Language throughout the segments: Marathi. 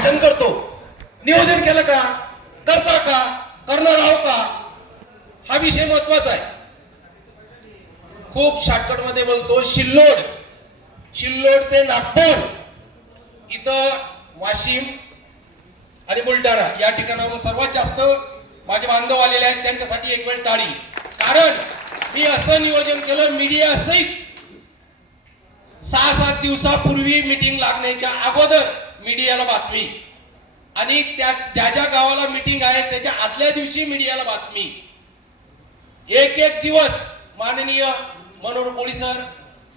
नियोजन करतो. नियोजन केलं का, करता का, करणार आहो का, हा विषय महत्वाचा आहे. खूप शॉर्टकट मध्ये बोलतो. शिल्लोड ते नागपूर इथं वाशिम आणि बुलढाणा या ठिकाणावरून सर्वात जास्त माझे बांधव आलेले आहेत. त्यांच्यासाठी एक वेळ टाळी. कारण मी असं नियोजन केलं, मीडिया सहित 6-7 दिवसापूर्वी मीटिंग लागण्याच्या अगोदर मीडियाला बातमी, आणि त्या ज्या गावाला मीटिंग आहे त्याच्या आदल्या दिवशी मीडियाला बातमी. एक दिवस माननीय मनोहर कोळी सर,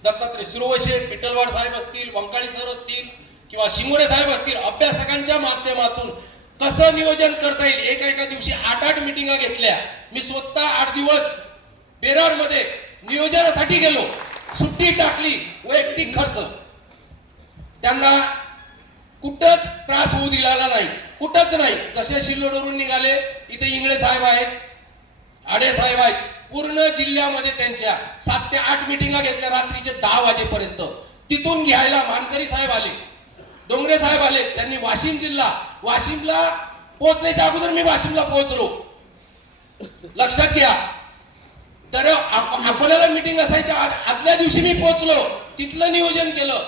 दत्तात्रय सुरवशे, पिटलवाड साहेब असतील, वंकाळी सर असतील किंवा शिंगोरे साहेब असतील, अभ्यासकांच्या माध्यमातून कसं नियोजन करता येईल. एका दिवशी 8 मीटिंगा घेतल्या. मी स्वतः 8 दिवस बेरार मध्ये नियोजनासाठी गेलो, सुट्टी टाकली, वैयक्तिक खर्च. त्यांना कुठंच त्रास होऊ दिलेला नाही, कुठंच नाही. जसे शिल्लोडवरून निघाले, इथे इंगळे साहेब आहेत, आडे साहेब आहेत, पूर्ण जिल्ह्यामध्ये त्यांच्या 7 ते 8 मीटिंगा घेतल्या रात्रीचे 10 वाजेपर्यंत. तिथून घ्यायला मानकरी साहेब आले, डोंगरे साहेब आले. त्यांनी वाशिमला पोहोचण्याच्या अगोदर मी वाशिमला पोहोचलो. लक्षात घ्या. तर अकोल्याला मीटिंग असायच्या आदल्या दिवशी मी पोहोचलो, तिथलं नियोजन केलं.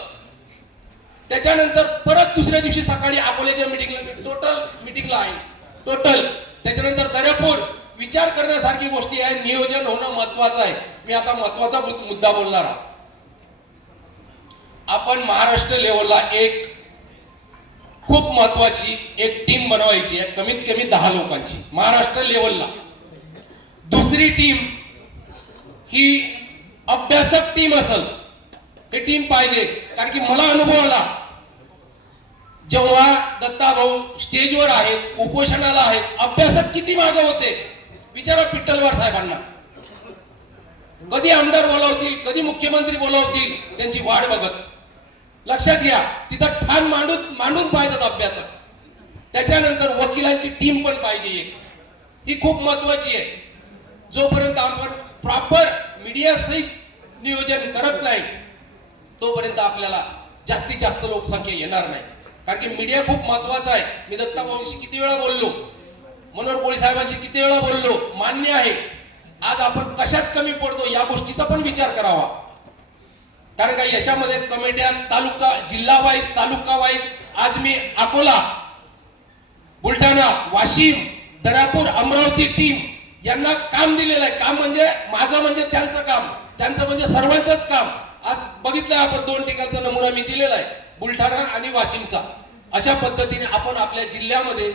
त्याच्यानंतर परत दुसऱ्या दिवशी सकाळी अकोल्याच्या मीटिंगला आहे टोटल. त्याच्यानंतर दर्यापूर. विचार करण्यासारखी गोष्टी आहे. नियोजन होणं महत्वाचं आहे. मी आता महत्वाचा मुद्दा बोलणार आहे. आपण महाराष्ट्र लेवलला एक खूप महत्वाची एक टीम बनवायची आहे, कमीत कमी 10 लोकांची महाराष्ट्र लेवलला. दुसरी टीम ही अभ्यासक टीम असेल. ही टीम पाहिजे. कारण की मला अनुभव आला, जेव्हा दत्ता भाऊ स्टेजवर आहेत, उपोषणाला आहेत, अभ्यासक किती मागे होते. विचारा पिट्टलवाड साहेबांना. कधी आमदार बोलावतील, कधी मुख्यमंत्री बोलावतील, त्यांची वाट बघत. लक्षात घ्या, तिथं ठाण मांडून पाहिजेत अभ्यासक. त्याच्यानंतर वकिलांची टीम पण पाहिजे. ही खूप महत्वाची आहे. जोपर्यंत आपण प्रॉपर मीडिया सहित नियोजन करत नाही, तोपर्यंत आपल्याला जास्तीत जास्त लोकसंख्या येणार नाही. कारण की मीडिया खूप महत्वाचा आहे. मी दत्ता भाऊशी किती वेळा बोललो, मनोहर कोळी साहेबांशी किती वेळा बोललो. मान्य आहे, आज आपण कशात कमी पडतो या गोष्टीचा पण विचार करावा. कारण का याच्यामध्ये कमिट्या तालुका, जिल्हा वाईज, तालुका वाईज, आज मी अकोला, बुलढाणा, वाशिम, दर्यापूर, अमरावती टीम यांना काम दिलेलं आहे. काम म्हणजे माझं म्हणजे त्यांचं काम, त्यांचं म्हणजे सर्वांचंच काम. आज बघितलं आपण 2 ठिकाणचा नमुना मी दिलेला आहे, बुलढाणा आणि वाशिमचा. अशा पद्धतीने आपण आपल्या जिल्ह्यामध्ये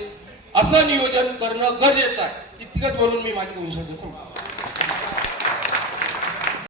असं नियोजन करणं गरजेचं आहे. इतकंच बोलून मी माझी 2 शब्द संपवतो.